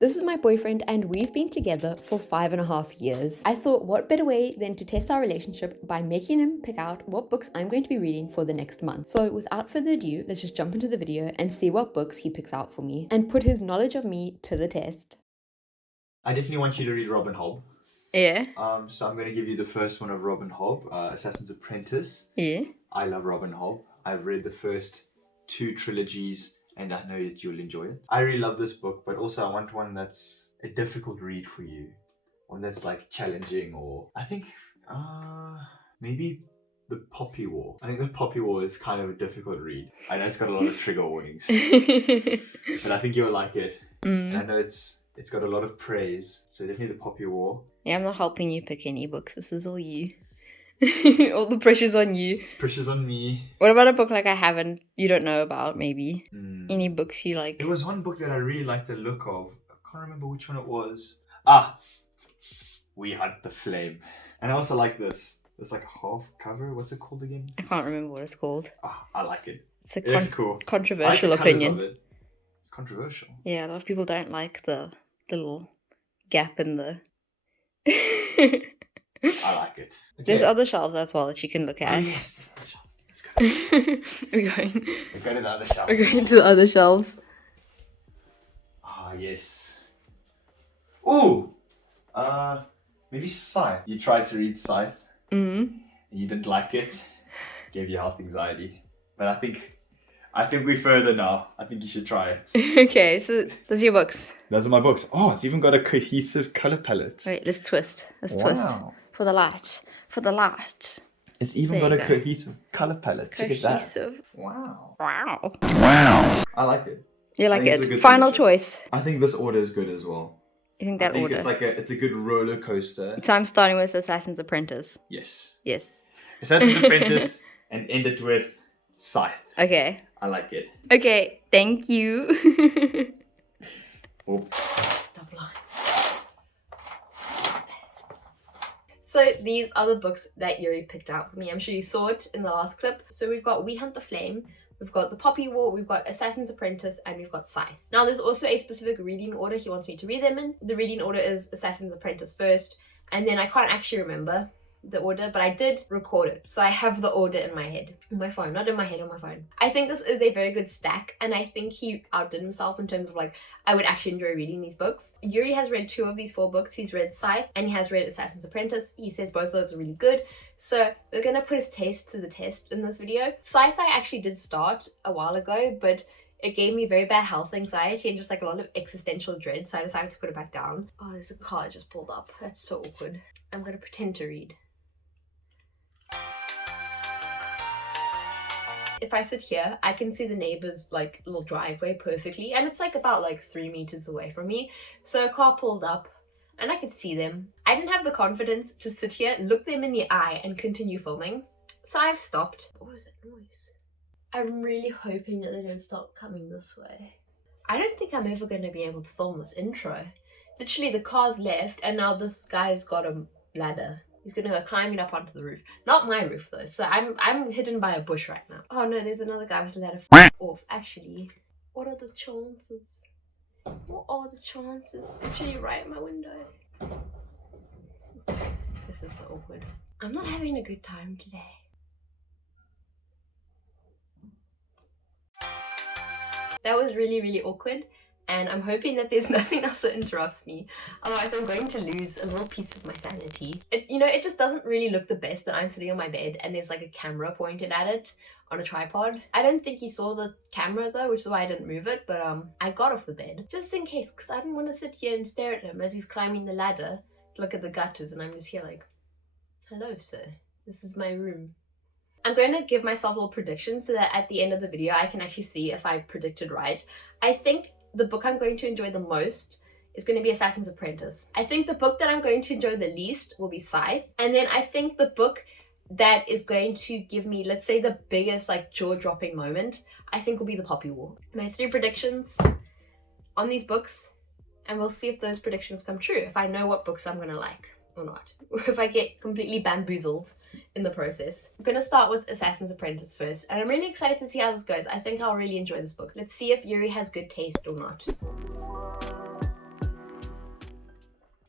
This is my boyfriend and we've been together for 5.5 years. I thought what better way than to test our relationship by making him pick out what books I'm going to be reading for the next month. So without further ado, let's just jump into the video and see what books he picks out for me and put his knowledge of me to the test. I definitely want you to read Robin Hobb. Yeah. So I'm going to give you the first one of Robin Hobb, Assassin's Apprentice. Yeah. I love Robin Hobb. I've read the first 2 trilogies and I know that you'll enjoy it. I really love this book, but also I want one that's a difficult read for you. One that's like challenging, or I think maybe The Poppy War. I think The Poppy War is kind of a difficult read. I know it's got a lot of trigger warnings, but I think you'll like it. And I know it's got a lot of praise, so definitely The Poppy War. Yeah, I'm not helping you pick any books. This is all you. All the pressure's on you. Pressure's on me. What about a book like you don't know about, maybe? Any books you like? There was one book that I really liked the look of. I can't remember which one it was. We Hunt the Flame. And I also like this. It's like a half cover. What's it called again? I can't remember what it's called. I like it. It's a looks cool. Controversial I like the opinion. colours of it. It's controversial. Yeah, a lot of people don't like the little gap in the... I like it. Okay. There's other shelves as well that you can look at. Oh, yes, there's other shelves. Let's go. We're going to the other shelves. We're going to the other shelves. Yes. Ooh! Maybe Scythe. You tried to read Scythe. And you didn't like it. Gave you health anxiety. But I think we're further now. I think you should try it. Okay, so those are your books. Those are my books. Oh, it's even got a cohesive color palette. Wait, let's twist. Twist. For the light. For the light. It's even got a cohesive color palette. Cohesive. Look at that. Wow. I like it. You like it. Final choice. I think this order is good as well. You think that order? It's a good roller coaster. So I'm starting with Assassin's Apprentice. Yes. Yes. Assassin's Apprentice and end it with Scythe. Okay. I like it. Okay, thank you. So these are the books that Yuri picked out for me. I'm sure you saw it in the last clip. So we've got We Hunt the Flame, we've got The Poppy War, we've got Assassin's Apprentice, and we've got Scythe. Now there's also a specific reading order he wants me to read them in. The reading order is Assassin's Apprentice first, and then I can't actually remember the order, but I did record it, so I have the order in my head, on my phone, not in my head, on my phone. I think this is a very good stack, and I think he outdid himself in terms of like, I would actually enjoy reading these books. Yuri has read 2 of these 4 books. He's read Scythe and he has read Assassin's Apprentice. He says both of those are really good, so we're gonna put his taste to the test in this video. Scythe I actually did start a while ago, but it gave me very bad health anxiety and just like a lot of existential dread, so I decided to put it back down. Oh, there's a car that just pulled up. That's so awkward. I'm gonna pretend to read. If I sit here, I can see the neighbor's like little driveway perfectly, and it's like about like 3 meters away from me. So a car pulled up and I could see them. I didn't have the confidence to sit here, look them in the eye and continue filming. So I've stopped. What was that noise? I'm really hoping that they don't stop coming this way. I don't think I'm ever going to be able to film this intro. Literally the car's left and now this guy's got a ladder. He's gonna go climbing up onto the roof. Not my roof though, so I'm hidden by a bush right now. Oh no, there's another guy with a ladder off. Actually, what are the chances? What are the chances? Literally right at my window. This is so awkward. I'm not having a good time today. That was really, really awkward. And I'm hoping that there's nothing else that interrupts me. Otherwise I'm going to lose a little piece of my sanity. It just doesn't really look the best that I'm sitting on my bed and there's like a camera pointed at it on a tripod. I don't think he saw the camera though, which is why I didn't move it, but I got off the bed. Just in case, because I didn't want to sit here and stare at him as he's climbing the ladder, look at the gutters, and I'm just here like, hello sir, this is my room. I'm going to give myself a little prediction so that at the end of the video I can actually see if I predicted right. I think the book I'm going to enjoy the most is going to be Assassin's Apprentice. I think the book that I'm going to enjoy the least will be Scythe. And then I think the book that is going to give me, let's say, the biggest like jaw-dropping moment, I think will be The Poppy War. My 3 predictions on these books, and we'll see if those predictions come true, if I know what books I'm going to like or not, or if I get completely bamboozled in the process. I'm gonna start with Assassin's Apprentice first, and I'm really excited to see how this goes. I think I'll really enjoy this book. Let's see if Yuri has good taste or not.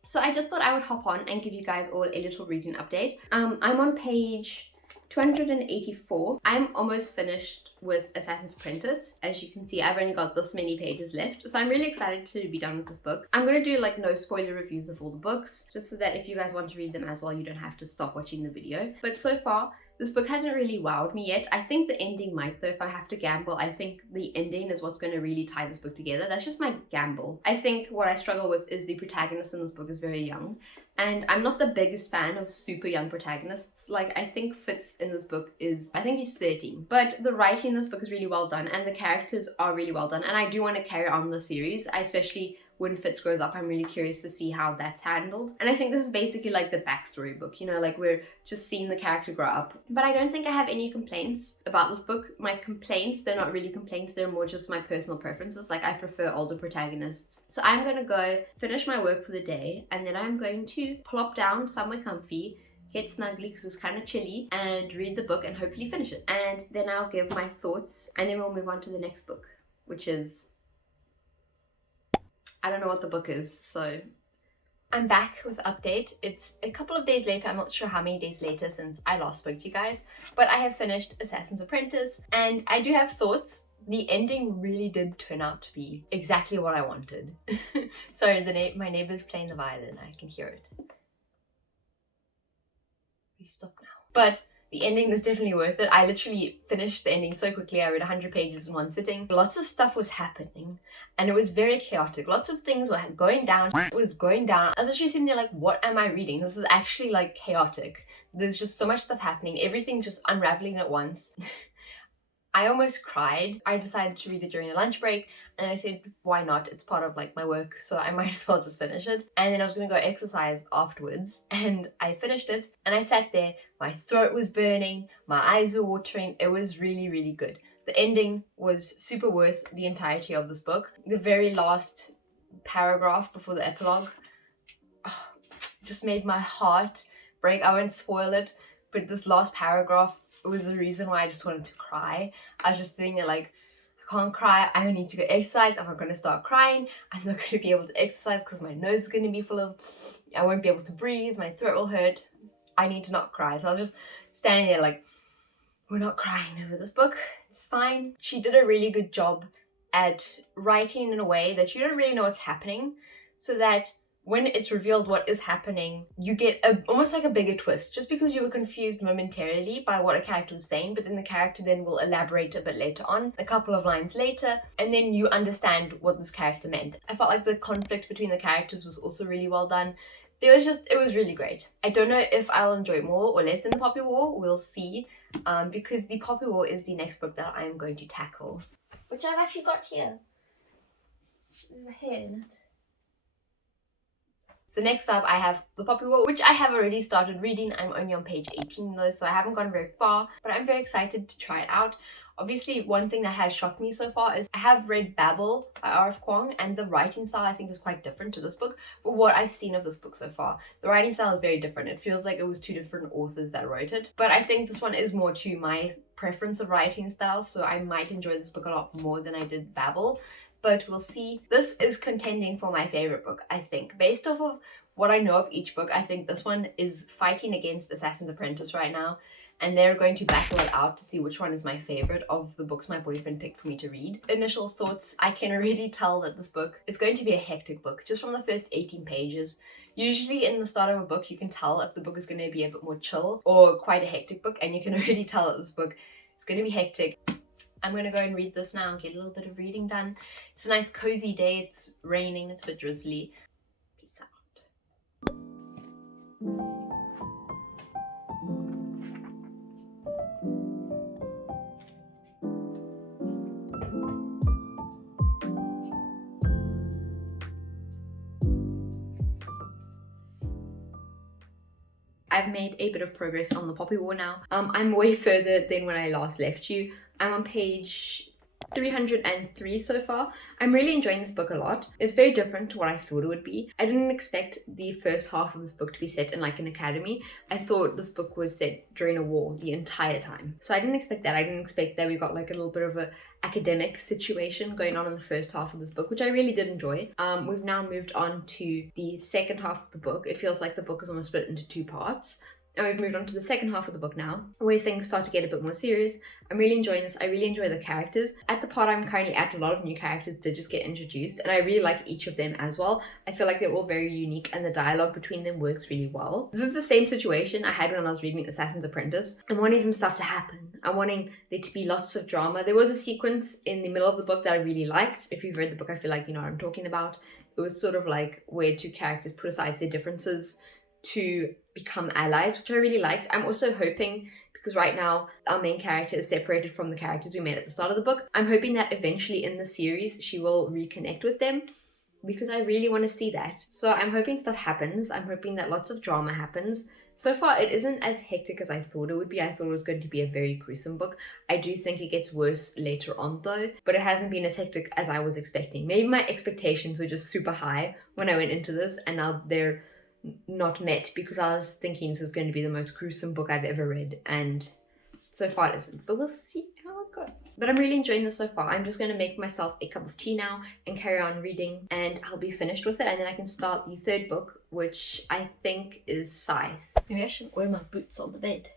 So I just thought I would hop on and give you guys all a little reading update. I'm on page 284. I'm almost finished with Assassin's Apprentice. As you can see, I've only got this many pages left, so I'm really excited to be done with this book. I'm going to do like no spoiler reviews of all the books, just so that if you guys want to read them as well, you don't have to stop watching the video. But so far, this book hasn't really wowed me yet. I think the ending might though. If I have to gamble, I think the ending is what's going to really tie this book together. That's just my gamble. I think what I struggle with is the protagonist in this book is very young. And I'm not the biggest fan of super young protagonists. Like, I think Fitz in this book I think he's 13. But the writing in this book is really well done and the characters are really well done. And I do want to carry on the series. I especially when Fitz grows up, I'm really curious to see how that's handled. And I think this is basically like the backstory book, you know, like we're just seeing the character grow up. But I don't think I have any complaints about this book. My complaints, they're not really complaints, they're more just my personal preferences. Like I prefer older protagonists. So I'm gonna go finish my work for the day and then I'm going to plop down somewhere comfy, get snuggly because it's kind of chilly, and read the book and hopefully finish it. And then I'll give my thoughts and then we'll move on to the next book, which is, I don't know what the book is, so I'm back with the update. It's a couple of days later. I'm not sure how many days later since I last spoke to you guys, but I have finished Assassin's Apprentice and I do have thoughts. The ending really did turn out to be exactly what I wanted. Sorry, my neighbor's playing the violin. I can hear it. You stop now. But the ending was definitely worth it. I literally finished the ending so quickly. I read 100 pages in one sitting. Lots of stuff was happening and it was very chaotic. Lots of things were going down. It was going down. I was actually sitting there like, what am I reading? This is actually like chaotic. There's just so much stuff happening. Everything just unraveling at once. I almost cried. I decided to read it during a lunch break and I said, why not? It's part of like my work, so I might as well just finish it. And then I was gonna go exercise afterwards and I finished it and I sat there. My throat was burning, my eyes were watering. It was really, really good. The ending was super worth the entirety of this book. The very last paragraph before the epilogue just made my heart break. I won't spoil it, but this last paragraph was the reason why I just wanted to cry. I was just sitting there like, I can't cry, I need to go exercise. If I'm going to start crying, I'm not going to be able to exercise because my nose is going to be full of, I won't be able to breathe, my throat will hurt. I need to not cry. So I was just standing there like, we're not crying over this book, it's fine. She did a really good job at writing in a way that you don't really know what's happening, so that when it's revealed what is happening, you get almost like a bigger twist, just because you were confused momentarily by what a character was saying, but then the character then will elaborate a bit later on, a couple of lines later, and then you understand what this character meant. I felt like the conflict between the characters was also really well done. It was really great. I don't know if I'll enjoy it more or less than the Poppy War, we'll see, because the Poppy War is the next book that I am going to tackle, which I've actually got here. There's a hair in it. So next up I have The Poppy War, which I have already started reading. I'm only on page 18 though, so I haven't gone very far, but I'm very excited to try it out. Obviously, one thing that has shocked me so far is I have read Babel by R.F. Kuang, and the writing style I think is quite different to this book. For what I've seen of this book so far, the writing style is very different. It feels like it was two different authors that wrote it. But I think this one is more to my preference of writing style, so I might enjoy this book a lot more than I did Babel. But we'll see. This is contending for my favorite book, I think. Based off of what I know of each book, I think this one is fighting against Assassin's Apprentice right now. And they're going to battle it out to see which one is my favorite of the books my boyfriend picked for me to read. Initial thoughts, I can already tell that this book is going to be a hectic book, just from the first 18 pages. Usually in the start of a book, you can tell if the book is going to be a bit more chill or quite a hectic book, and you can already tell that this book is going to be hectic. I'm going to go and read this now and get a little bit of reading done. It's a nice cozy day, it's raining, it's a bit drizzly. Peace out. I've made a bit of progress on the Poppy War now. I'm way further than when I last left you. I'm on page 303 so far. I'm really enjoying this book a lot. It's very different to what I thought it would be. I didn't expect the first half of this book to be set in like an academy. I thought this book was set during a war the entire time. So I didn't expect that. I didn't expect that we got like a little bit of a academic situation going on in the first half of this book, which I really did enjoy. We've now moved on to the second half of the book. It feels like the book is almost split into two parts. And we've moved on to the second half of the book now, where things start to get a bit more serious. I'm really enjoying this. I really enjoy the characters. At the part I'm currently at, a lot of new characters did just get introduced, and I really like each of them as well. I feel like they're all very unique, and the dialogue between them works really well. This is the same situation I had when I was reading Assassin's Apprentice. I'm wanting some stuff to happen. I'm wanting there to be lots of drama. There was a sequence in the middle of the book that I really liked. If you've read the book, I feel like you know what I'm talking about. It was sort of like where two characters put aside their differences to become allies, which I really liked. I'm also hoping, because right now our main character is separated from the characters we met at the start of the book, I'm hoping that eventually in the series she will reconnect with them, because I really want to see that. So I'm hoping stuff happens. I'm hoping that lots of drama happens. So far it isn't as hectic as I thought it would be. I thought it was going to be a very gruesome book. I do think it gets worse later on though, but it hasn't been as hectic as I was expecting. Maybe my expectations were just super high when I went into this, and now they're not met, because I was thinking this was going to be the most gruesome book I've ever read, and so far it isn't, but we'll see how it goes. But I'm really enjoying this so far. I'm just going to make myself a cup of tea now and carry on reading, and I'll be finished with it, and then I can start the third book, which I think is Scythe. Maybe I should wear my boots on the bed.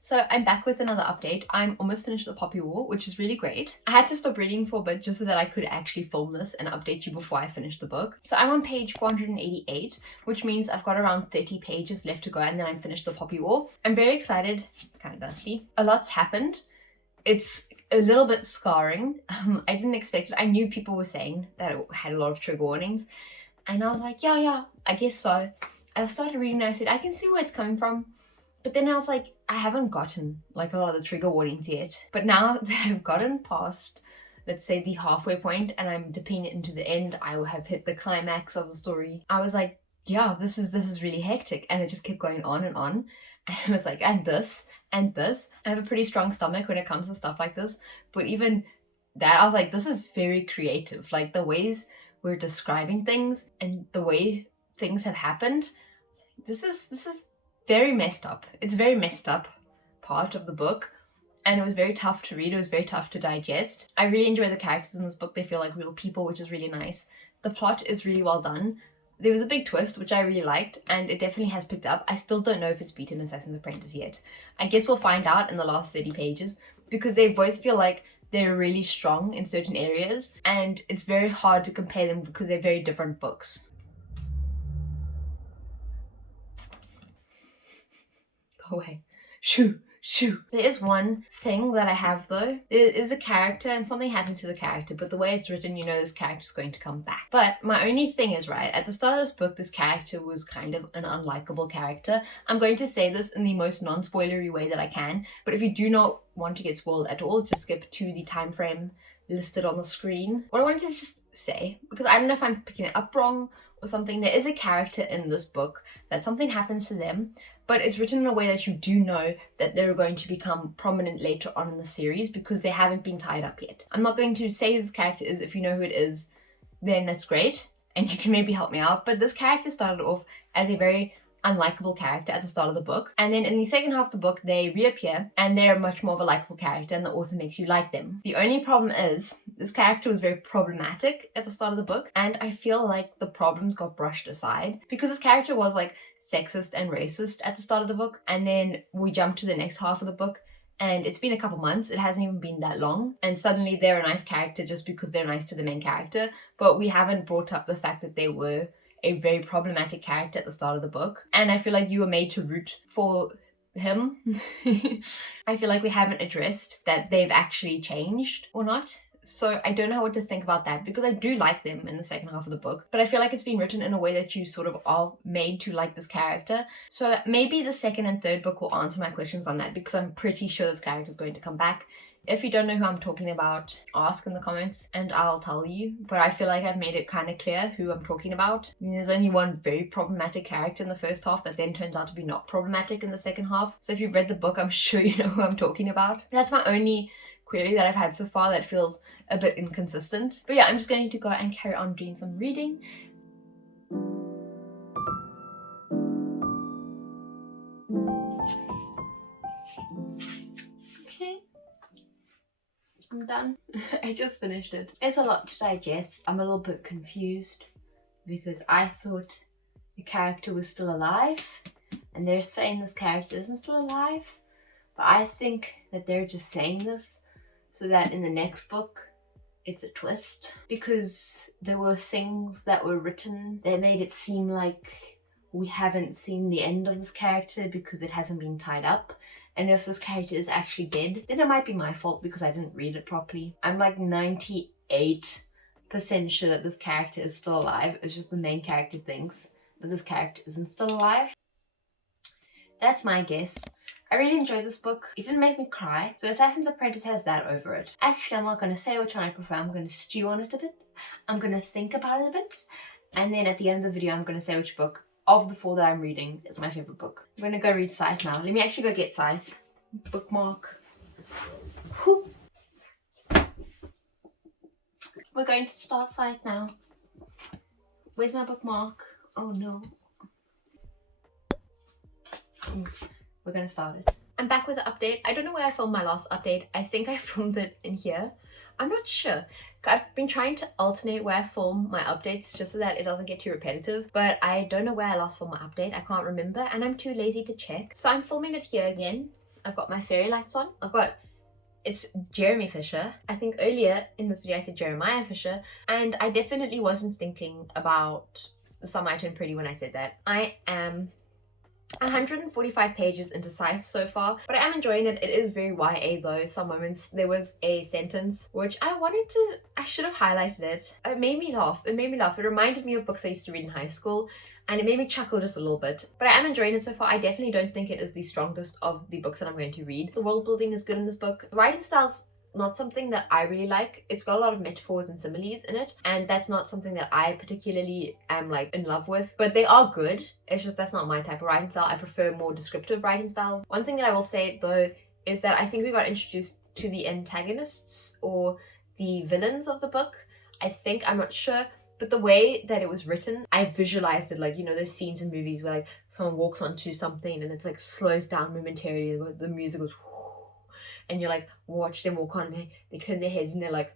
So I'm back with another update. I'm almost finished with Poppy War, which is really great. I had to stop reading for a bit just so that I could actually film this and update you before I finish the book. So I'm on page 488, which means I've got around 30 pages left to go, and then I'm finished the Poppy War. I'm very excited. It's kind of dusty. A lot's happened. It's a little bit scarring. I didn't expect it. I knew people were saying that it had a lot of trigger warnings, and I was like, yeah, I guess so. I started reading and I said, I can see where it's coming from. But then I was like, I haven't gotten like a lot of the trigger warnings yet. But now that I've gotten past, let's say, the halfway point, and I'm dipping it into the end, I will have hit the climax of the story. I was like, yeah, this is really hectic. And it just kept going on and on. And I was like, and this, and this. I have a pretty strong stomach when it comes to stuff like this. But even that, I was like, this is very creative. Like the ways we're describing things and the way things have happened. This is very messed up. It's a very messed up part of the book, and it was very tough to read. It was very tough to digest. I really enjoy the characters in this book. They feel like real people, which is really nice. The plot is really well done. There was a big twist, which I really liked, and it definitely has picked up. I still don't know if it's beaten Assassin's Apprentice yet. I guess we'll find out in the last 30 pages, because they both feel like they're really strong in certain areas, and it's very hard to compare them because they're very different books. Away. Shoo. There is one thing that I have though. There is a character and something happens to the character, but the way it's written, you know this character's going to come back. But my only thing is, right, at the start of this book, this character was kind of an unlikable character. I'm going to say this in the most non-spoilery way that I can, but if you do not want to get spoiled at all, just skip to the time frame listed on the screen. What I wanted to just say, because I don't know if I'm picking it up wrong or something, there is a character in this book that something happens to them, but it's written in a way that you do know that they're going to become prominent later on in the series, because they haven't been tied up yet. I'm not going to say who this character is. If you know who it is, then that's great, and you can maybe help me out. But this character started off as a very unlikable character at the start of the book, and then in the second half of the book they reappear and they're much more of a likable character, and the author makes you like them. The only problem is this character was very problematic at the start of the book, and I feel like the problems got brushed aside, because this character was like sexist and racist at the start of the book, and then we jump to the next half of the book and it's been a couple months, it hasn't even been that long, and suddenly they're a nice character just because they're nice to the main character, but we haven't brought up the fact that they were a very problematic character at the start of the book, and I feel like you were made to root for him. I feel like we haven't addressed that they've actually changed or not. So I don't know what to think about that, because I do like them in the second half of the book, but I feel like it's been written in a way that you sort of are made to like this character. So maybe the second and third book will answer my questions on that, because I'm pretty sure this character is going to come back If you don't know who I'm talking about, ask in the comments and I'll tell you. But I feel like I've made it kind of clear who I'm talking about. I mean, there's only one very problematic character in the first half that then turns out to be not problematic in the second half. So if you've read the book, I'm sure you know who I'm talking about. That's my only query that I've had so far that feels a bit inconsistent. But yeah, I'm just going to go and carry on doing some reading. Okay, I'm done. I just finished it. It's a lot to digest. I'm a little bit confused because I thought the character was still alive and they're saying this character isn't still alive. But I think that they're just saying this so that in the next book it's a twist, because there were things that were written that made it seem like we haven't seen the end of this character because it hasn't been tied up. And if this character is actually dead, then it might be my fault because I didn't read it properly. I'm like 98% sure that this character is still alive. It's just the main character thinks that this character isn't still alive. That's my guess. I really enjoyed this book. It didn't make me cry. So Assassin's Apprentice has that over it. Actually, I'm not going to say which one I prefer. I'm going to stew on it a bit. I'm going to think about it a bit. And then at the end of the video, I'm going to say which book of the 4 that I'm reading is my favorite book. I'm going to go read Scythe now. Let me actually go get Scythe. Bookmark. Whew. We're going to start Scythe now. Where's my bookmark? Oh no. We're gonna start it. I'm back with the update. I don't know where I filmed my last update. I think I filmed it in here. I'm not sure. I've been trying to alternate where I film my updates just so that it doesn't get too repetitive, but I don't know where I last filmed my update. I can't remember and I'm too lazy to check. So I'm filming it here again. I've got my fairy lights on. It's Jeremy Fisher. I think earlier in this video I said Jeremiah Fisher, and I definitely wasn't thinking about Some I Turn Pretty when I said that. I am 145 pages into Scythe so far, but I am enjoying it. It is very YA though. Some moments, there was a sentence which I should have highlighted it. It made me laugh. It reminded me of books I used to read in high school, and it made me chuckle just a little bit. But I am enjoying it so far. I definitely don't think it is the strongest of the books that I'm going to read. The world building is good in this book. The writing style's not something that I really like. It's got a lot of metaphors and similes in it, and that's not something that I particularly am like in love with, but they are good. It's just that's not my type of writing style. I prefer more descriptive writing styles. One thing that I will say though is that I think we got introduced to the antagonists or the villains of the book. I'm not sure, but the way that it was written, I visualized it like, you know, those scenes in movies where like someone walks onto something and it's like slows down momentarily, the music goes and you're like, watch them walk on and they turn their heads and they're like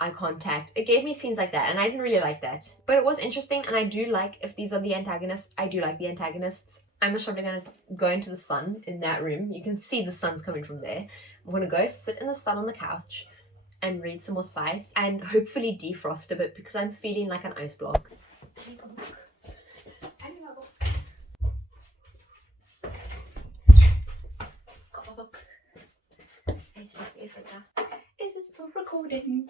eye contact. It gave me scenes like that and I didn't really like that. But it was interesting, and I do like, if these are the antagonists, I do like the antagonists. I'm just probably gonna go into the sun in that room. You can see the sun's coming from there. I'm gonna go sit in the sun on the couch and read some more Scythe and hopefully defrost a bit because I'm feeling like an ice block. Is it still recording?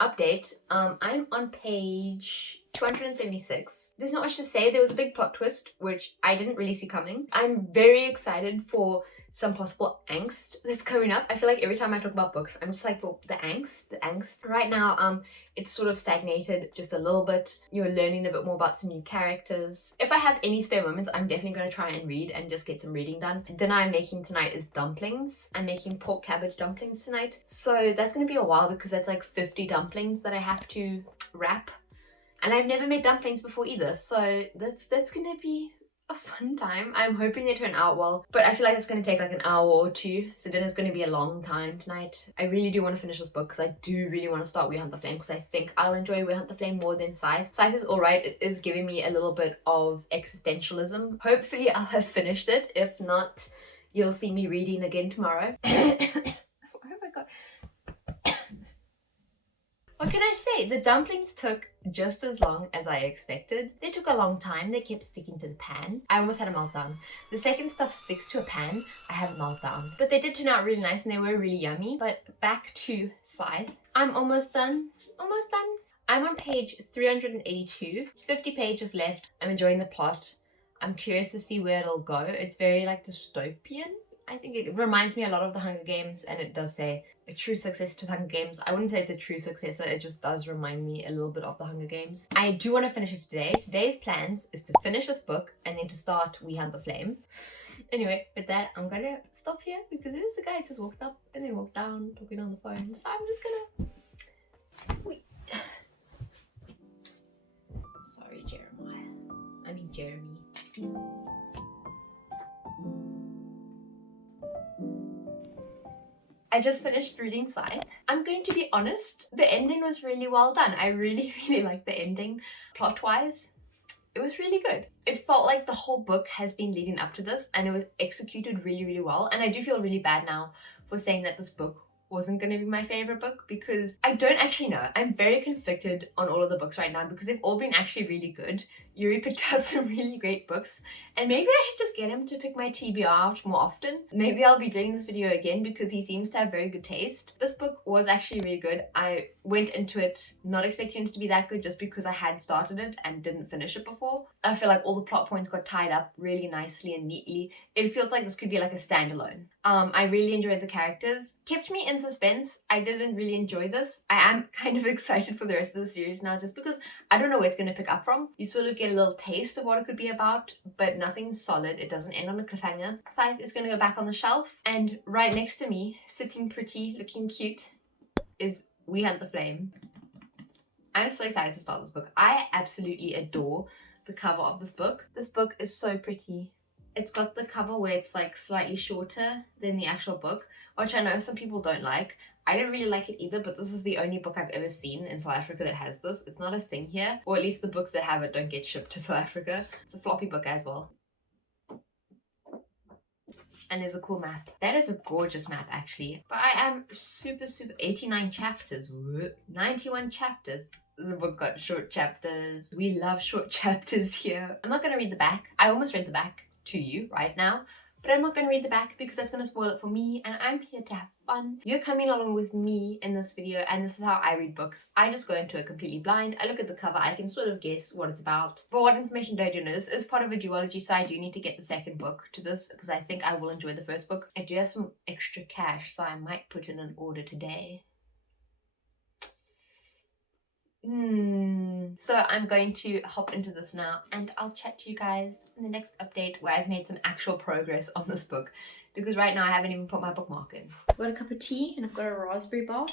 Update. I'm on page 276. There's not much to say. There was a big plot twist, which I didn't really see coming. I'm very excited for some possible angst that's coming up. I feel like every time I talk about books, I'm just like, well, the angst. Right now, it's sort of stagnated just a little bit. You're learning a bit more about some new characters. If I have any spare moments, I'm definitely going to try and read and just get some reading done. Dinner I'm making tonight is dumplings. I'm making pork cabbage dumplings tonight. So that's going to be a while because that's like 50 dumplings that I have to wrap. And I've never made dumplings before either. So that's going to be a fun time. I'm hoping they turn out well, but I feel like it's going to take like an hour or two, so dinner's going to be a long time tonight. I really do want to finish this book because I do really want to start We Hunt the Flame, because I think I'll enjoy We Hunt the Flame more than Scythe. Scythe is alright. It is giving me a little bit of existentialism. Hopefully I'll have finished it. If not, you'll see me reading again tomorrow. Oh my god. What can I say? The dumplings took just as long as I expected. They took a long time. They kept sticking to the pan. I almost had a meltdown. The second stuff sticks to a pan, I have a meltdown. But they did turn out really nice and they were really yummy. But back to Scythe. I'm almost done. I'm on page 382. It's 50 pages left. I'm enjoying the plot. I'm curious to see where it'll go. It's very like dystopian. I think it reminds me a lot of the Hunger Games, and it does say a true successor to the Hunger Games. I wouldn't say it's a true successor, it just does remind me a little bit of the Hunger Games. I do want to finish it today. Today's plans is to finish this book and then to start We Hunt the Flame. Anyway, with that, I'm gonna stop here because there's the guy who just walked up and then walked down talking on the phone. So I'm just gonna wait. Sorry, Jeremy. I just finished reading Scythe. I'm going to be honest, the ending was really well done. I really liked the ending. Plot-wise, it was really good. It felt like the whole book has been leading up to this and it was executed really well. And I do feel really bad now for saying that this book wasn't going to be my favorite book because I don't actually know. I'm very conflicted on all of the books right now because they've all been actually really good. Yuri picked out some really great books and maybe I should just get him to pick my TBR out more often. Maybe I'll be doing this video again because he seems to have very good taste. This book was actually really good. I went into it not expecting it to be that good just because I had started it and didn't finish it before. I feel like all the plot points got tied up really nicely and neatly. It feels like this could be like a standalone. I really enjoyed the characters. Kept me in suspense. I didn't really enjoy this. I am kind of excited for the rest of the series now just because I don't know where it's going to pick up from. You sort of get a little taste of what it could be about, but nothing solid. It doesn't end on a cliffhanger. Scythe is going to go back on the shelf, and right next to me, sitting pretty, looking cute, is We Hunt the Flame. I'm so excited to start this book. I absolutely adore the cover of this book. This book is so pretty. It's got the cover where it's like slightly shorter than the actual book, which I know some people don't like. I don't really like it either, but this is the only book I've ever seen in South Africa that has this. It's not a thing here, or at least the books that have it don't get shipped to South Africa. It's a floppy book as well. And there's a cool map. That is a gorgeous map actually. But I am super 89 chapters. 91 chapters. The book got short chapters. We love short chapters here. I'm not going to read the back. I almost read the back to you right now, but I'm not going to read the back because that's going to spoil it for me, and I'm here to have fun. You're coming along with me in this video, and this is how I read books. I just go into it completely blind. I look at the cover, I can sort of guess what it's about. But what information do I do know? This is part of a duology, so I do need to get the second book to this because I think I will enjoy the first book. I do have some extra cash, so I might put in an order today. So I'm going to hop into this now and I'll chat to you guys in the next update where I've made some actual progress on this book, because right now I haven't even put my bookmark in. I've got a cup of tea and I've got a raspberry bar.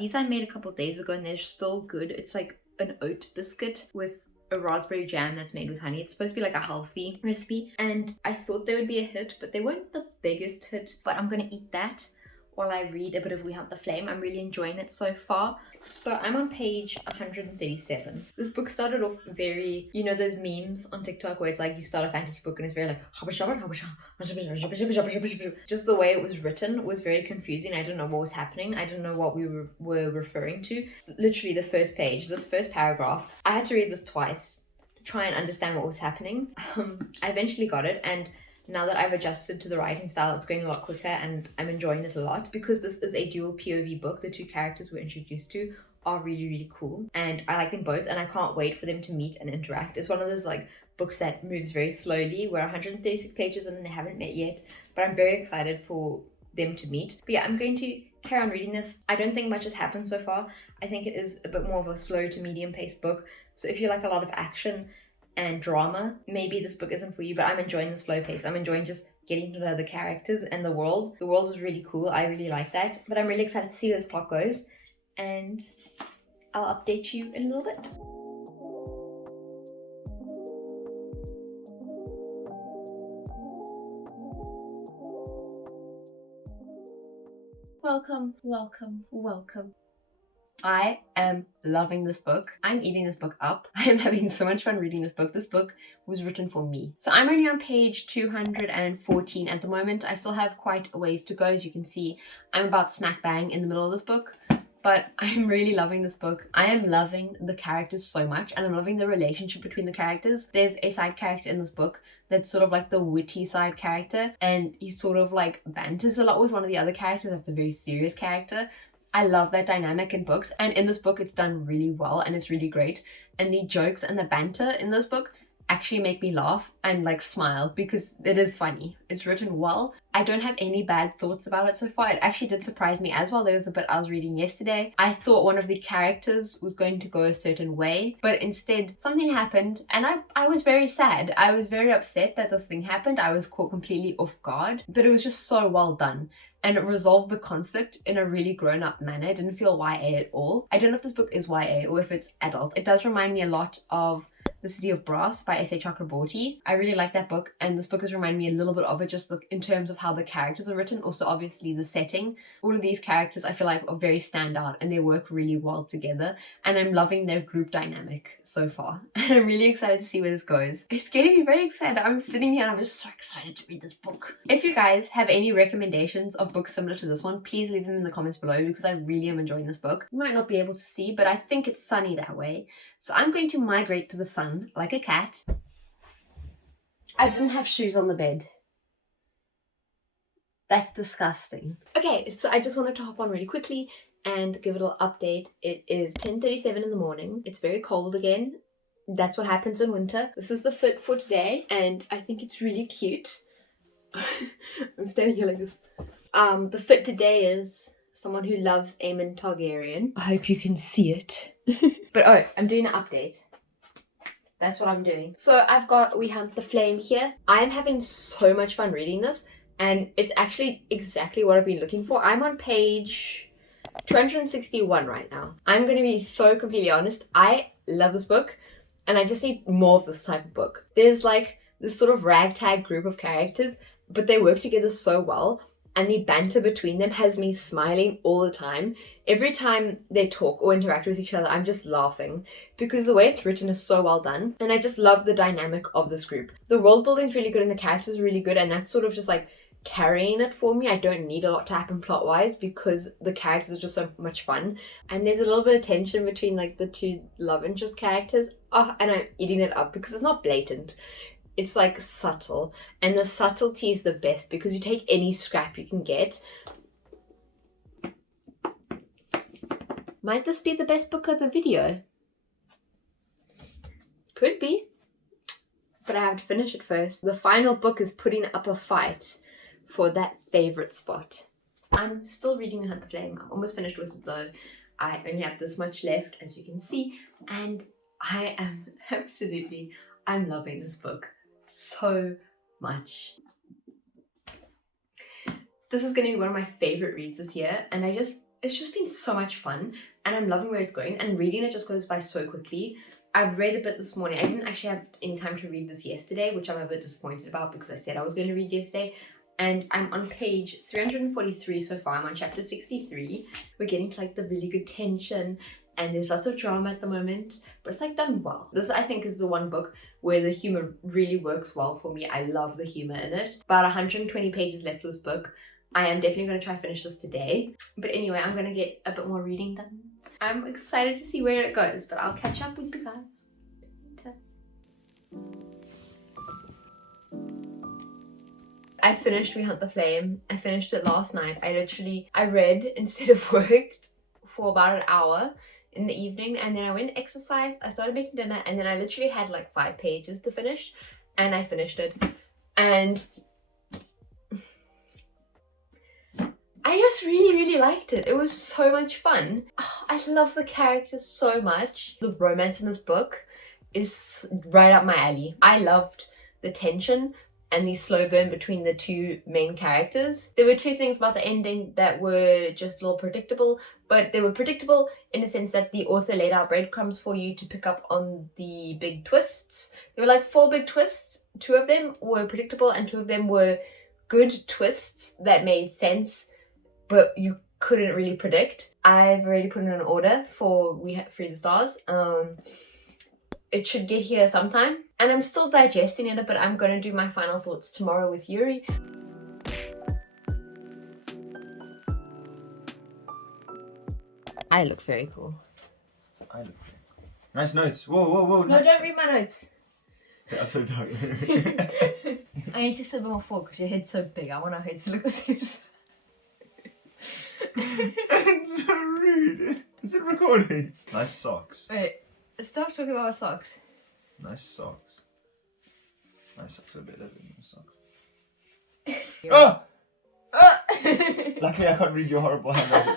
These I made a couple of days ago and they're still good. It's like an oat biscuit with a raspberry jam that's made with honey. It's supposed to be like a healthy recipe and I thought they would be a hit, but they weren't the biggest hit. But I'm gonna eat that while I read a bit of We Hunt the Flame. I'm really enjoying it so far. So I'm on page 137. This book started off very, you know those memes on TikTok where it's like you start a fantasy book and it's very like just the way it was written was very confusing. I didn't know what was happening. I didn't know what we were referring to. Literally the first page, this first paragraph, I had to read this twice to try and understand what was happening. I eventually got it, and now that I've adjusted to the writing style, it's going a lot quicker and I'm enjoying it a lot. Because this is a dual POV book, the two characters we're introduced to are really cool and I like them both and I can't wait for them to meet and interact. It's one of those like books that moves very slowly. We're 136 pages and they haven't met yet, but I'm very excited for them to meet. But yeah, I'm going to carry on reading this. I don't think much has happened so far. I think it is a bit more of a slow to medium paced book. So if you like a lot of action and drama, maybe this book isn't for you, but I'm enjoying the slow pace. I'm enjoying just getting to know the characters and the world. The world is really cool. I really like that. But I'm really excited to see where this plot goes, and I'll update you in a little bit. Welcome. I am loving this book. I'm eating this book up. I am having so much fun reading this book. This book was written for me. So I'm only on page 214 at the moment. I still have quite a ways to go. As you can see, I'm about smack bang in the middle of this book. But I'm really loving this book. I am loving the characters so much, and I'm loving the relationship between the characters. There's a side character in this book that's sort of like the witty side character, and he sort of like banters a lot with one of the other characters that's a very serious character. I love that dynamic in books, and in this book it's done really well and it's really great. And the jokes and the banter in this book actually make me laugh and like smile, because it is funny. It's written well. I don't have any bad thoughts about it so far. It actually did surprise me as well. There was a bit I was reading yesterday. I thought one of the characters was going to go a certain way, but instead something happened, and I was very sad. I was very upset that this thing happened. I was caught completely off guard, but it was just so well done. And it resolved the conflict in a really grown-up manner. It didn't feel YA at all. I don't know if this book is YA or if it's adult. It does remind me a lot of The City of Brass by S.A. Chakraborty. I really like that book, and this book has reminded me a little bit of it, just in terms of how the characters are written, also obviously the setting. All of these characters I feel like are very standout and they work really well together, and I'm loving their group dynamic so far. And I'm really excited to see where this goes. It's getting me very excited. I'm sitting here and I'm just so excited to read this book. If you guys have any recommendations of books similar to this one, please leave them in the comments below, because I really am enjoying this book. You might not be able to see, but I think it's sunny that way. So I'm going to migrate to the sun like a cat. I didn't have shoes on the bed. That's disgusting. Okay, so I just wanted to hop on really quickly and give a little update. It is 10:37 in the morning. It's very cold again. That's what happens in winter. This is the fit for today, and I think it's really cute. I'm standing here like this. The fit today is someone who loves Aemon Targaryen. I hope you can see it. But oh, I'm doing an update. That's what I'm doing. So I've got We Hunt the Flame here. I'm having so much fun reading this, and it's actually exactly what I've been looking for. I'm on page 261 right now. I'm going to be so completely honest. I love this book, and I just need more of this type of book. There's like this sort of ragtag group of characters, but they work together so well, and the banter between them has me smiling all the time. Every time they talk or interact with each other, I'm just laughing, because the way it's written is so well done, and I just love the dynamic of this group. The world building is really good and the characters are really good, and that's sort of just like carrying it for me. I don't need a lot to happen plot wise, because the characters are just so much fun, and there's a little bit of tension between like the two love interest characters. Oh, and I'm eating it up because it's not blatant. It's like subtle, and the subtlety is the best, because you take any scrap you can get. Might this be the best book of the video? Could be, but I have to finish it first. The final book is putting up a fight for that favorite spot. I'm still reading We Hunt the Flame. I'm almost finished with it though. I only have this much left, as you can see, and I am I'm loving this book so much. This is going to be one of my favorite reads this year, and it's just been so much fun, and I'm loving where it's going, and reading it just goes by so quickly. I've read a bit this morning. I didn't actually have any time to read this yesterday, which I'm a bit disappointed about, because I said I was going to read yesterday. And I'm on page 343 so far. I'm on chapter 63. We're getting to like the really good tension, and there's lots of drama at the moment, but it's like done well. This, I think, is the one book where the humor really works well for me. I love the humor in it. About 120 pages left of this book. I am definitely going to try to finish this today. But anyway, I'm going to get a bit more reading done. I'm excited to see where it goes, but I'll catch up with you guys. I finished We Hunt the Flame. I finished it last night. I read instead of worked for about an hour in the evening, and then I went and exercised. I started making dinner, and then I literally had like 5 pages to finish, and I finished it. And I just really liked it. It was so much fun. Oh, I love the characters so much. The romance in this book is right up my alley. I loved the tension and the slow burn between the two main characters. There were 2 things about the ending that were just a little predictable, but they were predictable in the sense that the author laid out breadcrumbs for you to pick up on the big twists. There were like 4 big twists. 2 of them were predictable, and 2 of them were good twists that made sense, but you couldn't really predict. I've already put in an order for Free the Stars. It should get here sometime, and I'm still digesting it, but I'm going to do my final thoughts tomorrow with Yuri. I look very cool. I look very cool. Nice notes. Whoa. No, don't read my notes. I'm so dark. I need to sit a bit more forward because your head's so big. I want our heads to look the same size. It's so rude. Is it recording? Nice socks. Wait, stop talking about my socks. Nice socks. My socks are better than your socks. You're- Oh! Ah! Luckily, I can't read your horrible handwriting.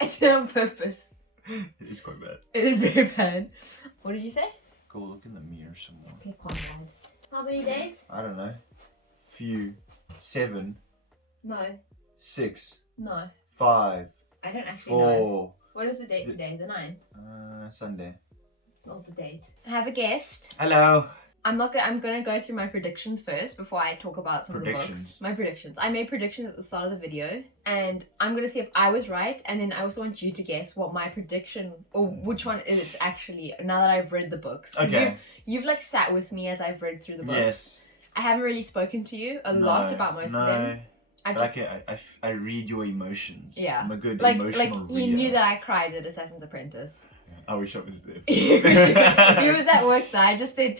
I did it on purpose. It is quite bad. It is very bad. What did you say? Go look in the mirror some more. Okay, Conrad. How many days? I don't know. Few. 7. No. 6. No. 5. I don't actually know. 4. What is the date today? The 9th? Sunday. It's not the date. I have a guest. Hello. I'm gonna go through my predictions first before I talk about some of the books. My predictions. I made predictions at the start of the video, and I'm gonna see if I was right, and then I also want you to guess what my prediction or which one it is actually. Now that I've read the books, Okay. You've like sat with me as I've read through the books. Yes. I haven't really spoken to you a lot about most of them. I read your emotions. Yeah. I'm a good Like emotional reader. you knew that I cried at Assassin's Apprentice. I wish I was there. You was at work though. I just said,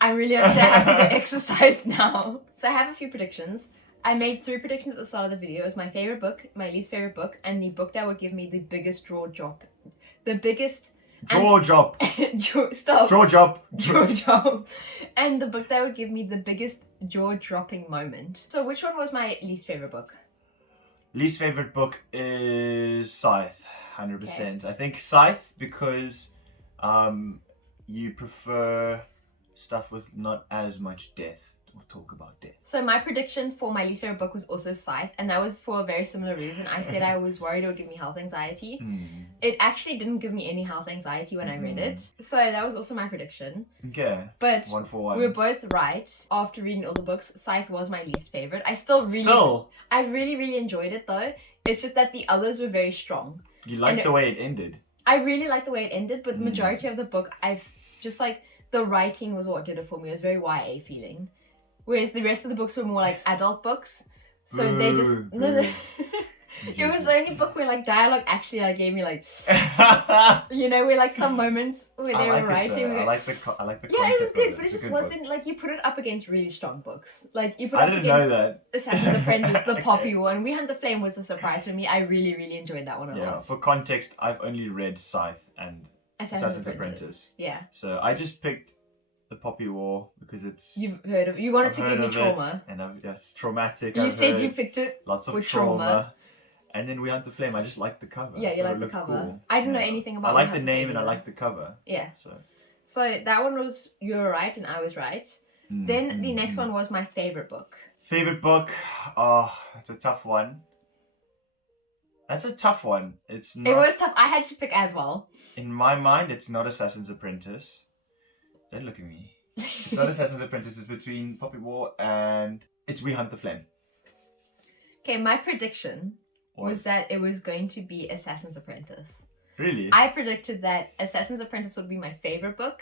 I'm really upset I have to go exercise now. So I have a few predictions. I made 3 predictions at the start of the video. It was my favorite book, my least favorite book, and the book that would give me the biggest jaw drop. The biggest... Jaw drop. Stop. Jaw drop. Jaw drop. And the book that would give me the biggest jaw-dropping moment. So which one was my least favorite book? Least favorite book is Scythe. 100%. I think Scythe because you prefer stuff with not as much death or talk about death. So my prediction for my least favorite book was also Scythe, and that was for a very similar reason. I said I was worried it would give me health anxiety. It actually didn't give me any health anxiety when I read it. So that was also my prediction. Okay. But 1 for 1. we were both right. After reading all the books, Scythe was my least favorite. I really enjoyed it though. It's just that the others were very strong. You liked the way it ended. I really liked the way it ended, but the majority of the book, I've just like, the writing was what did it for me. It was very YA feeling. Whereas the rest of the books were more like adult books. So they just... No. It was the only book where like dialogue actually like gave me like... you know, where like some moments where they were writing. I like the concept. Yeah, it was good, but it It's just a good wasn't book. like you put it up against really strong books. Like you put I up didn't against know that. Assassin's Apprentice, the Poppy one. We Hunt the Flame was a surprise for me. I really enjoyed that one a Yeah, lot. for context, I've only read Scythe and Assassin's Apprentice. Yeah. So I just picked the Poppy War because it's... You've heard of... You wanted to give me trauma. And it's traumatic. You said you picked it lots of with trauma. And then We Hunt the Flame. I just liked the cover. Yeah, you like the cover. Cool. I didn't know anything about it. I like the name and I like the cover. Yeah. So that one was... You were right and I was right. Then the next one was my favorite book. Favorite book? Oh, that's a tough one. It's not... It was tough. I had to pick as well. In my mind, it's not Assassin's Apprentice. Don't look at me. It's not Assassin's Apprentice. It's between Poppy War and it's We Hunt the Flame. Okay, my prediction was that it was going to be Assassin's Apprentice. Really? I predicted that Assassin's Apprentice would be my favorite book,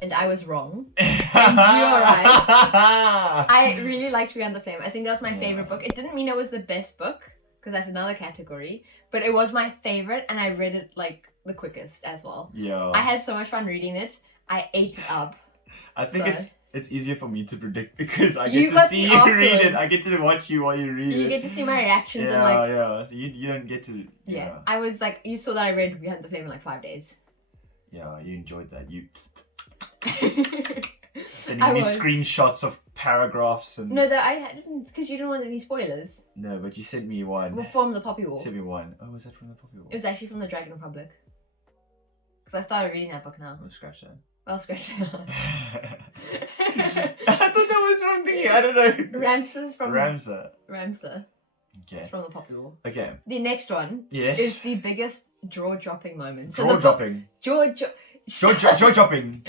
and I was wrong. And you were right. I really liked We Hunt the Flame. I think that was my favorite book. It didn't mean it was the best book, because that's another category, but it was my favorite, and I read it like the quickest as well. Yeah. I had so much fun reading it. I ate it up. I think it's easier for me to predict because I get to see you read it. I get to watch you while you read it. You get to see my reactions and like... Yeah, so you don't get to... Yeah. I was like, you saw that I read We Hunt the Flame in like 5 days. Yeah, you enjoyed that. You... Sending me screenshots of paragraphs and... No, I didn't, because you didn't want any spoilers. No, but you sent me one. From the Poppy War. You sent me one. Oh, was that from the Poppy War? It was actually from the Dragon Republic. Because I started reading that book now. I'll scratch that. I'll scratch it out. I thought that was from thingy. I don't know. Ramses from... Ramsar. Okay. From the Poppy War. Okay. The next one is the biggest jaw-dropping moment. Jaw-dropping. Jaw-dropping. Jaw-dropping.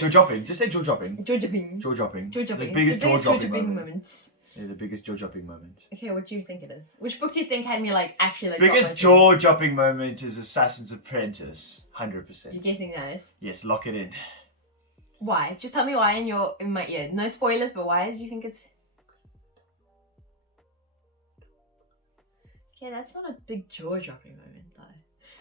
Just say jaw-dropping. Jaw-dropping. Jaw-dropping. Jaw-dropping. The biggest jaw-dropping moments. Yeah, the biggest jaw-dropping moment. Okay, what do you think it is? Which book do you think had me like actually like... Biggest jaw-dropping moment is Assassin's Apprentice. 100%. You're guessing that? Yes, lock it in. Why? Just tell me why in my ear. No spoilers, but why do you think it's... Okay, that's not a big jaw-dropping moment though.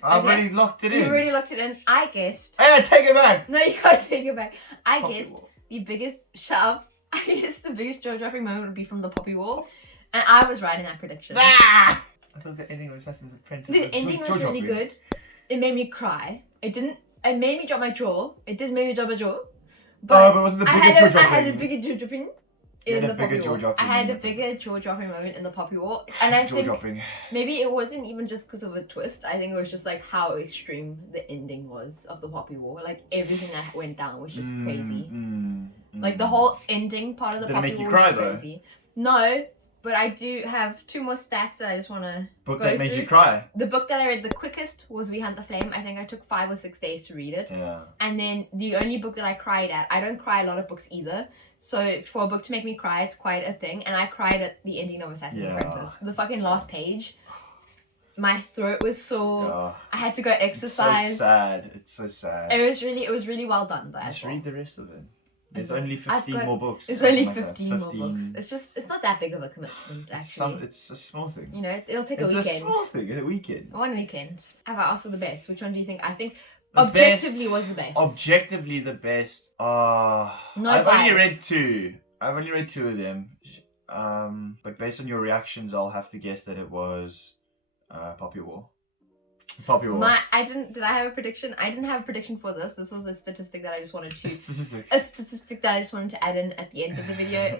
I've already locked it in. You already locked it in. I guessed... Hey, take it back! No, you can't take it back. I guessed the biggest... Shut up. I guessed the biggest jaw-dropping moment would be from the Poppy War. And I was right in that prediction. Ah! I thought the ending of Assassin's Apprentice The ending was really good. It made me cry. It made me drop my jaw. It did make me drop my jaw. But but wasn't the I bigger had jaw I had a dropping? bigger jaw dropping You in had the a bigger Poppy War. jaw-dropping I had a moment. bigger jaw dropping moment in the Poppy War, and I Jaw think dropping. maybe it wasn't even just because of a twist. I think it was just like how extreme the ending was of the Poppy War. Like everything that went down was just crazy. Like the whole ending part of the Did it Poppy make you War cry, was though? crazy. No, but I do have 2 more stats that I just want to Book go that made through. you cry. The book that I read the quickest was We Hunt the Flame. I think I took 5 or 6 days to read it. Yeah. And then the only book that I cried at, I don't cry a lot of books either. So for a book to make me cry, it's quite a thing. And I cried at the ending of Assassin's Apprentice. The fucking last page. My throat was sore. Yeah. I had to go exercise. It's so sad. It's so sad. It was really well done though. Just read the rest of it. There's Okay. only 15 more books. It's only something like 15 more books. It's not that big of a commitment actually. It's a small thing. You know, it'll take a It's weekend. a small thing. It's a weekend. One weekend. Have I asked for the best? Which one do you think? I think The objectively best- was the best. Objectively the best. No I've only bias. read 2. I've only read 2 of them. But based on your reactions, I'll have to guess that it was Poppy War. Poppy War. Did I have a prediction? I didn't have a prediction for this. This was a statistic that I just wanted to Statistic. a statistic that I just wanted to add in at the end of the video.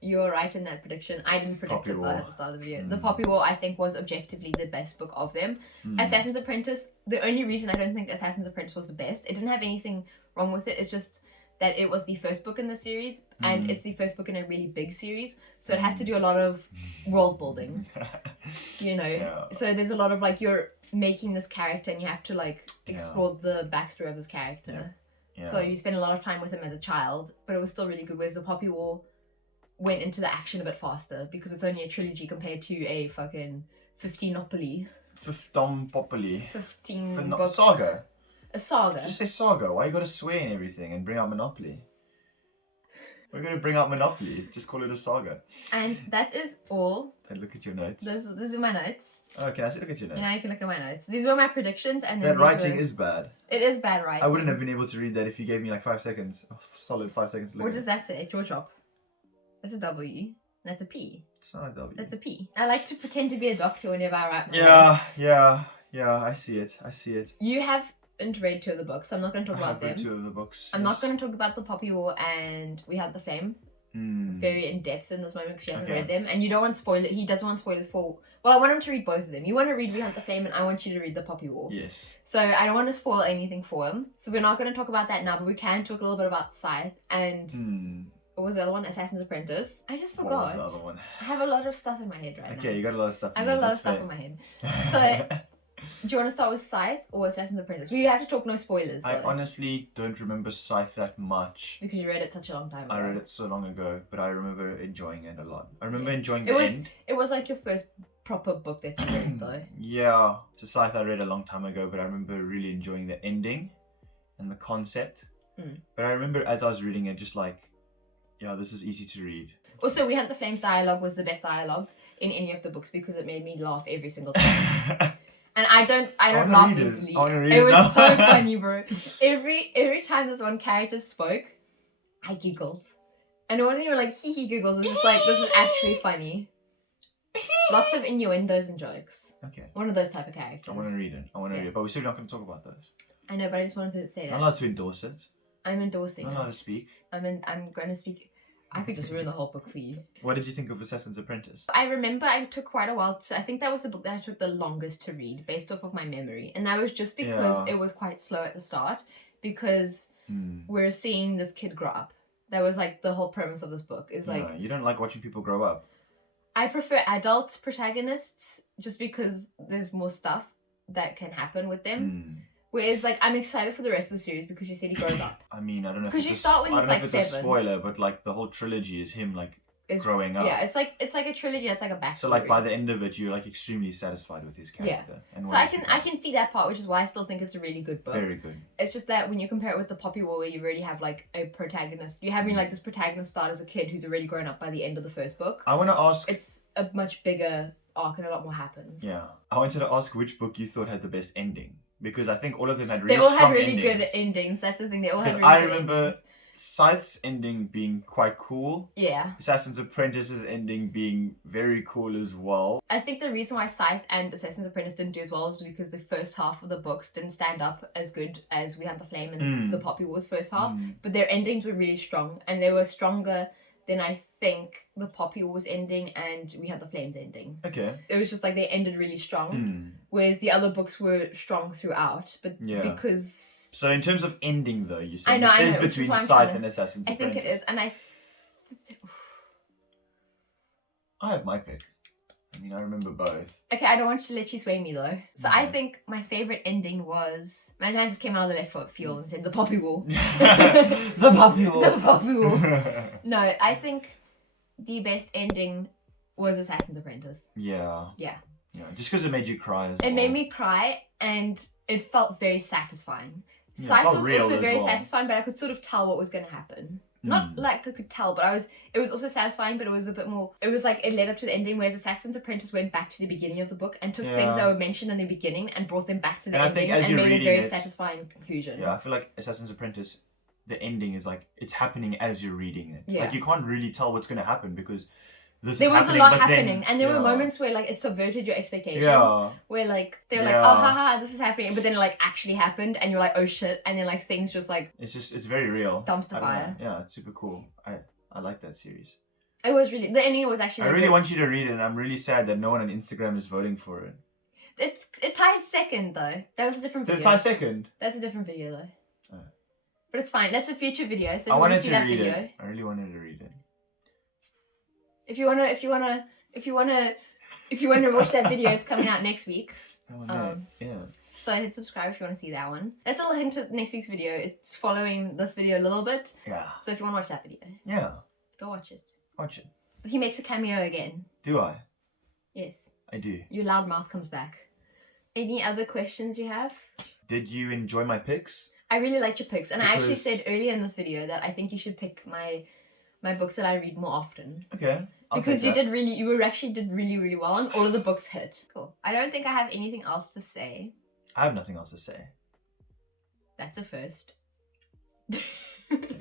You were right in that prediction. I didn't predict Poppy it though War. at the start of the video. The Poppy War I think was objectively the best book of them. Assassin's Apprentice, the only reason I don't think Assassin's Apprentice was the best, it didn't have anything wrong with it, it's just that it was the first book in the series and it's the first book in a really big series, so it has to do a lot of world building. You know, Yeah. so there's a lot of like you're making this character and you have to like explore the backstory of this character. Yeah. So you spend a lot of time with him as a child, but it was still really good. Whereas the Poppy War went into the action a bit faster because it's only a trilogy compared to a fucking 15-opoly. 15 Popoli. 15 book. Saga. A saga. Just say saga. Why you gotta swear and everything and bring out Monopoly? We're gonna bring out Monopoly. Just call it a saga. And that is all. And look at your notes. This are my notes. Oh, can I see? Look at your notes. Yeah, you can look at my notes. These were my predictions, and then That these writing were... is bad. It is bad writing. I wouldn't have been able to read that if you gave me like 5 seconds. A solid 5 seconds to look What at does that say? Jaw chop. That's a W. That's a P. It's not a W. That's a P. I like to pretend to be a doctor whenever I write my Yeah, notes. I see it. You haven't read 2 of the books, so I'm not going to talk I about have read them. 2 of the books. I'm not going to talk about the Poppy War and We Had the Flame very in depth in this moment because you haven't read them, and you don't want spoilers. He doesn't want spoilers for. Well, I want him to read both of them. You want to read We Hunt the Flame, and I want you to read the Poppy War. Yes. So I don't want to spoil anything for him. So we're not going to talk about that now, but we can talk a little bit about Scythe and what was the other one? Assassin's Apprentice. I just forgot. What was the other one? I have a lot of stuff in my head right now. Okay, you got a lot of stuff. I've got a lot of stuff in my head. So, do you want to start with Scythe or Assassin's Apprentice? We have to talk no spoilers. I though, honestly don't remember Scythe that much. because you read it such a long time ago. I read it so long ago, but I remember enjoying it a lot. I remember enjoying It the was- end. It was like your first proper book that you read, though. Yeah, so Scythe I read a long time ago, but I remember really enjoying the ending and the concept. But I remember as I was reading it, just like, yeah, this is easy to read. Also, We Hunt the Flames dialogue was the best dialogue in any of the books because it made me laugh every single time. And I don't wanna laugh read it. easily. I wanna read It it was now. so funny, bro. Every time this one character spoke, I giggled. And it wasn't even like hee giggles, it was just like, this is actually funny. Lots of innuendos and jokes. Okay. One of those type of characters. I want to read it. Yeah. But we're still not going to talk about those. I know, but I just wanted to say I'm that. allowed to endorse it. I'm endorsing I'm allowed to it. speak. I'm going to speak. I could just ruin the whole book for you. What did you think of Assassin's Apprentice? I remember I took quite a while I think that was the book that I took the longest to read based off of my memory. And that was just because it was quite slow at the start because we're seeing this kid grow up. That was like the whole premise of this book is like... No, you don't like watching people grow up. I prefer adult protagonists just because there's more stuff that can happen with them. Whereas, like, I'm excited for the rest of the series because you said he grows up. I mean, I don't know if Because it's you start when he's like if it's 7. a spoiler, but like the whole trilogy is him like growing up. Yeah, it's like a trilogy. It's like a backstory. So like by the end of it, you're like extremely satisfied with his character. And So what I he's can become. see that part, which is why I still think it's a really good book. Very good. It's just that when you compare it with the Poppy War, where you already have like a protagonist, you're having like this protagonist start as a kid who's already grown up by the end of the first book. I want to ask. It's a much bigger arc and a lot more happens. Yeah, I wanted to ask which book you thought had the best ending because I think all of them had really They all had strong really endings. good endings. That's the thing. They all had Because really I good remember endings. Scythe's ending being quite cool. Yeah. Assassin's Apprentice's ending being very cool as well. I think the reason why Scythe and Assassin's Apprentice didn't do as well was because the first half of the books didn't stand up as good as We Hunt the Flame and the Poppy Wars first half. But their endings were really strong, and they were stronger than I think the Poppy Wars ending and We Hunt the Flames ending. Okay. It was just like they ended really strong, whereas the other books were strong throughout. But because... So in terms of ending though, you said I it is know, between Scythe and Assassin's I Apprentice. think it is, and I have my pick. I mean, I remember both. Okay, I don't want to let you sway me though. So I think my favourite ending was... Imagine I just came out of the left field and said the Poppy War. The Poppy War. The Poppy War. No, I think the best ending was Assassin's Apprentice. Yeah. Yeah. Yeah, just because it made you cry as well. It made me cry, and it felt very satisfying. Yeah, Scythe it felt was real also as very well. satisfying, but I could sort of tell what was going to happen. Not like I could tell, but it was also satisfying, but it was a bit more, it was like it led up to the ending, whereas Assassin's Apprentice went back to the beginning of the book and took things that were mentioned in the beginning and brought them back to the ending and made a very satisfying conclusion. Yeah, I feel like Assassin's Apprentice, the ending is like, it's happening as you're reading it. Yeah. Like you can't really tell what's going to happen because there was a lot happening, and there were moments where like it subverted your expectations. Yeah. Where like they were like, oh haha, this is happening, but then it like actually happened, and you're like, oh shit, and then like things just like it's very real. Dumpster fire. Yeah, it's super cool. I like that series. It was really, the ending was actually. I really want you to read it, and I'm really sad that no one on Instagram is voting for it. It tied second though. That was a different video. Did it tie second? That's a different video though. But it's fine. That's a future video. So if I you want wanted to see to that read video, it. I really wanted to read it. If you wanna watch that video, it's coming out next week. Yeah. So hit subscribe if you want to see that one. That's a little hint to next week's video. It's following this video a little bit. Yeah. So if you want to watch that video, go watch it. Watch it. He makes a cameo again. Do I? Yes. I do. Your loud mouth comes back. Any other questions you have? Did you enjoy my picks? I really liked your picks, and I actually said earlier in this video that I think you should pick my books that I read more often. Okay. Because you actually did really, really well, and all of the books hit. Cool. I don't think I have anything else to say. I have nothing else to say. That's a first. It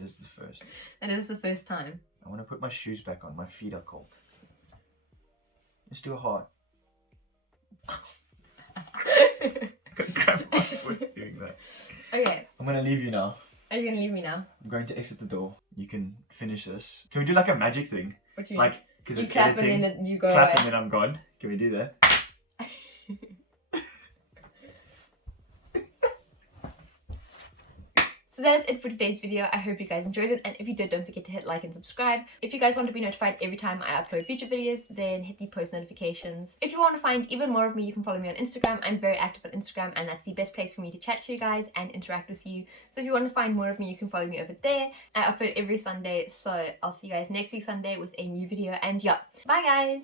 is the first. That is the first time. I want to put my shoes back on. My feet are cold. Let's do a heart. I got cramp my foot doing that. Okay. I'm going to leave you now. Are you going to leave me now? I'm going to exit the door. You can finish this. Can we do like a magic thing? What do you like, because it's clap editing. and then you go clap away. and then I'm gone. Can we do that? So that is it for today's video. I hope you guys enjoyed it, and if you did, don't forget to hit like and subscribe. If you guys want to be notified every time I upload future videos, then hit the post notifications. If you want to find even more of me, you can follow me on Instagram. I'm very active on Instagram, and that's the best place for me to chat to you guys and interact with you. So if you want to find more of me, you can follow me over there. I upload every Sunday, so I'll see you guys next week Sunday with a new video, and yeah, bye guys!